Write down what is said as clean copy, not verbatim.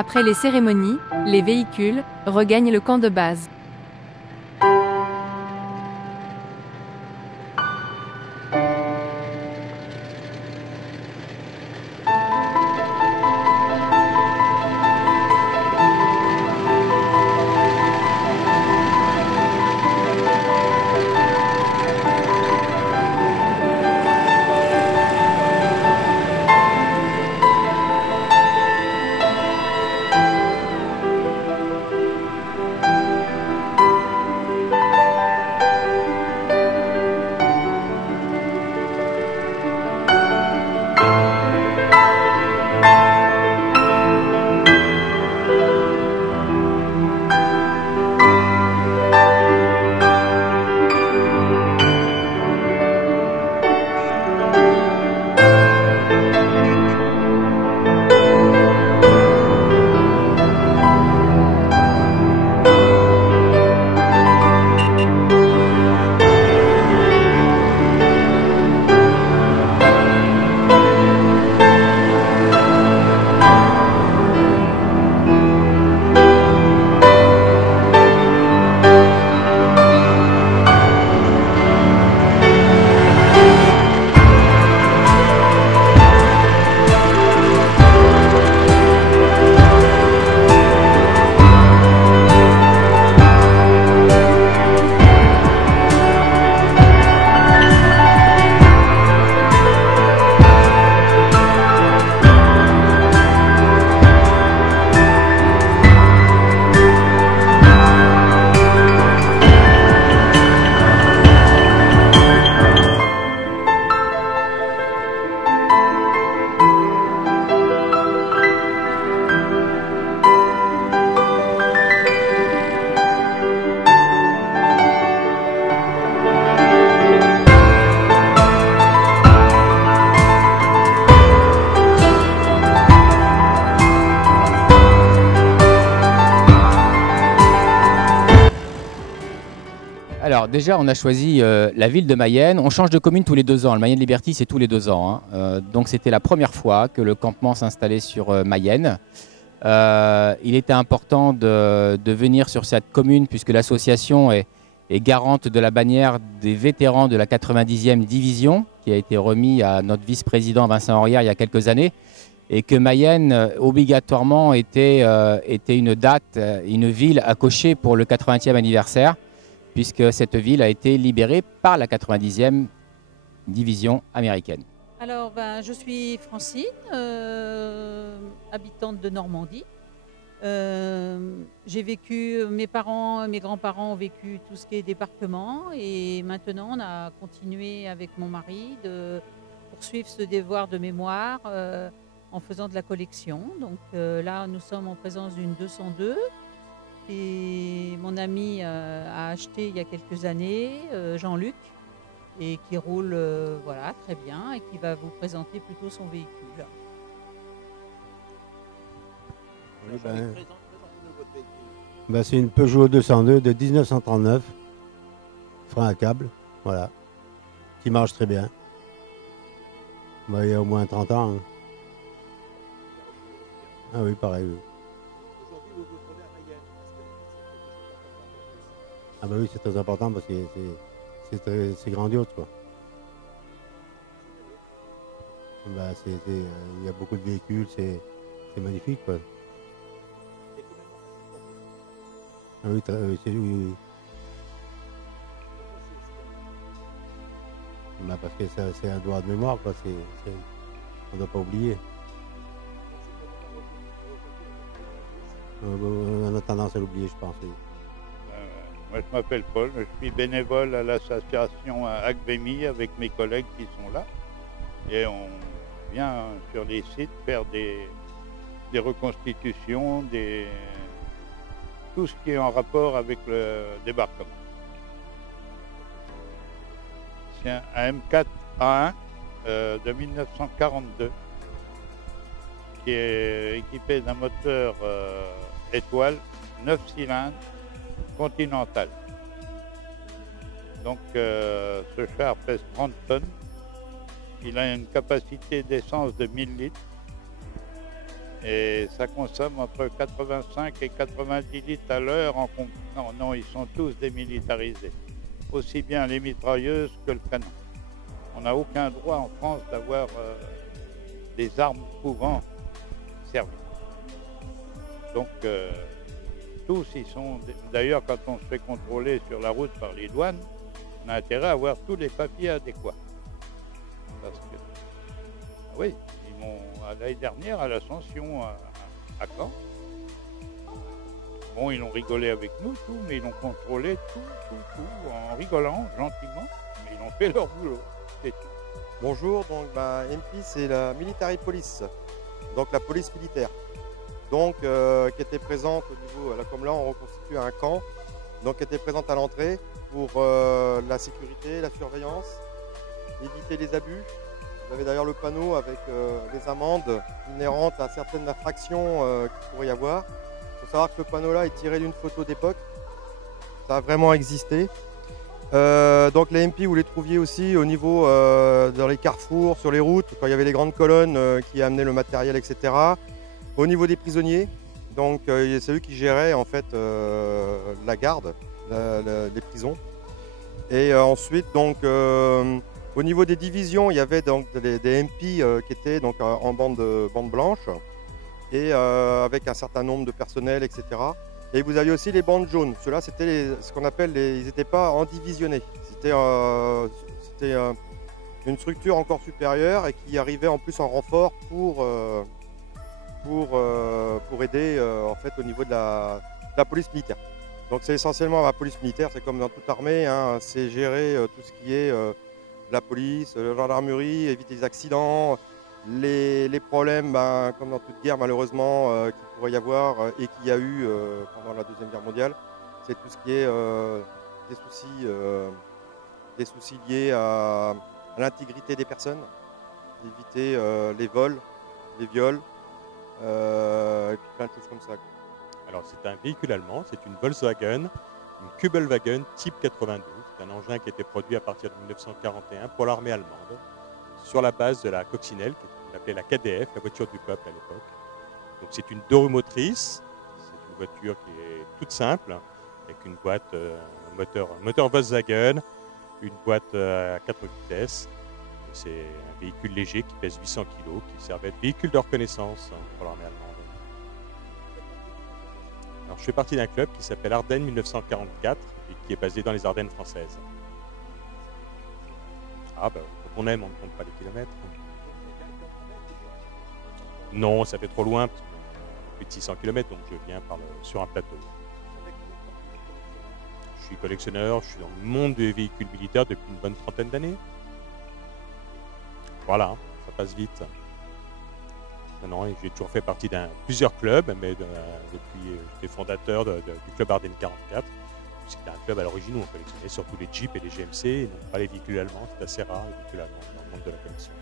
Après les cérémonies, les véhicules regagnent le camp de base. Alors déjà, on a choisi la ville de Mayenne. On change de commune tous les 2 ans. Le Mayenne Liberty, c'est tous les 2 ans. Donc c'était la première fois que le campement s'installait sur Mayenne. Il était important de venir sur cette commune puisque l'association est garante de la bannière des vétérans de la 90e division qui a été remis à notre vice-président Vincent Henriard il y a quelques années et que Mayenne obligatoirement était une date, une ville à cocher pour le 80e anniversaire puisque cette ville a été libérée par la 90e division américaine. Alors, je suis Francine, habitante de Normandie. J'ai vécu, mes parents, mes grands-parents ont vécu tout ce qui est débarquement et maintenant on a continué avec mon mari de poursuivre ce devoir de mémoire en faisant de la collection. Donc là, nous sommes en présence d'une 202 et mon ami a acheté il y a quelques années, Jean-Luc, et qui roule voilà, très bien et qui va vous présenter plutôt son véhicule. Oui, c'est une Peugeot 202 de 1939, frein à câble, voilà, qui marche très bien. Il y a au moins 30 ans. Hein. Ah oui, pareil. Oui. Aujourd'hui, vous vous trouvez à Mayenne. Ah bah oui, c'est très important parce que c'est grandiose, quoi. Bah, il y a beaucoup de véhicules, c'est magnifique, quoi. Ah oui, oui. Bah parce que c'est un droit de mémoire, quoi. On ne doit pas oublier. On a tendance à l'oublier, je pense. Oui. Moi, je m'appelle Paul, je suis bénévole à l'association Agvémi avec mes collègues qui sont là. Et on vient sur les sites faire des reconstitutions, tout ce qui est en rapport avec le débarquement. C'est un M4A1 de 1942 qui est équipé d'un moteur étoile 9 cylindres continental. Donc ce char pèse 30 tonnes. Il a une capacité d'essence de 1000 litres. Et ça consomme entre 85 et 90 litres à l'heure. Non, non, ils sont tous démilitarisés. Aussi bien les mitrailleuses que le canon. On n'a aucun droit en France d'avoir des armes pouvant servir. Donc, tous, ils sont... D'ailleurs, quand on se fait contrôler sur la route par les douanes, on a intérêt à avoir tous les papiers adéquats. Parce que, oui, ils m'ont, l'année dernière, à l'Ascension, à Caen, bon, ils ont rigolé avec nous, tout, mais ils ont contrôlé tout, en rigolant, gentiment, mais ils ont fait leur boulot. C'est tout. Bonjour, donc MP c'est la Military Police, donc la police militaire, donc qui était présente au niveau, là comme là on reconstitue un camp, donc qui était présente à l'entrée pour la sécurité, la surveillance, éviter les abus. Vous avez d'ailleurs le panneau avec les amendes inhérentes à certaines infractions qu'il pourrait y avoir. Il faut savoir que ce panneau là est tiré d'une photo d'époque, ça a vraiment existé. Donc les MP, vous les trouviez aussi au niveau dans les carrefours, sur les routes, quand il y avait les grandes colonnes qui amenaient le matériel, etc. Au niveau des prisonniers, donc c'est eux qui géraient en fait la garde des prisons. Et ensuite, donc au niveau des divisions, il y avait donc des MP qui étaient donc en bande blanche et avec un certain nombre de personnel, etc. Et vous aviez aussi les bandes jaunes. Ceux-là, c'était ce qu'on appelle ils n'étaient pas en divisionnés. C'était une structure encore supérieure et qui arrivait en plus en renfort pour aider en fait au niveau de la police militaire. Donc c'est essentiellement la police militaire, c'est comme dans toute armée, hein, c'est gérer tout ce qui est la police, la gendarmerie, éviter les accidents, les problèmes, comme dans toute guerre malheureusement, qu'il pourrait y avoir et qu'il y a eu pendant la Deuxième Guerre mondiale, c'est tout ce qui est des soucis liés à l'intégrité des personnes, éviter les vols, les viols, et puis plein de choses comme ça. Alors c'est un véhicule allemand, c'est une Volkswagen, une Kübelwagen type 92. C'est un engin qui a été produit à partir de 1941 pour l'armée allemande, sur la base de la coccinelle, qu'on appelait la KDF, la voiture du peuple à l'époque. Donc c'est une 2 roues motrices, c'est une voiture qui est toute simple, avec une boîte, un moteur Volkswagen, une boîte à 4 vitesses. C'est un véhicule léger qui pèse 800 kg, qui servait de véhicule de reconnaissance pour l'armée allemande. Alors, je fais partie d'un club qui s'appelle Ardennes 1944 et qui est basé dans les Ardennes françaises. Ah bah, quand on aime, on ne compte pas les kilomètres. Non, ça fait trop loin, parce que plus de 600 km, donc je viens sur un plateau. Je suis collectionneur, je suis dans le monde des véhicules militaires depuis une bonne trentaine d'années. Voilà, ça passe vite. Non, j'ai toujours fait partie plusieurs clubs, mais depuis j'étais fondateur du club Ardennes 44. C'était un club à l'origine où on collectionnait surtout les Jeeps et les GMC, et non pas les véhicules allemands. C'est assez rare les véhicules allemands dans le monde de la collection.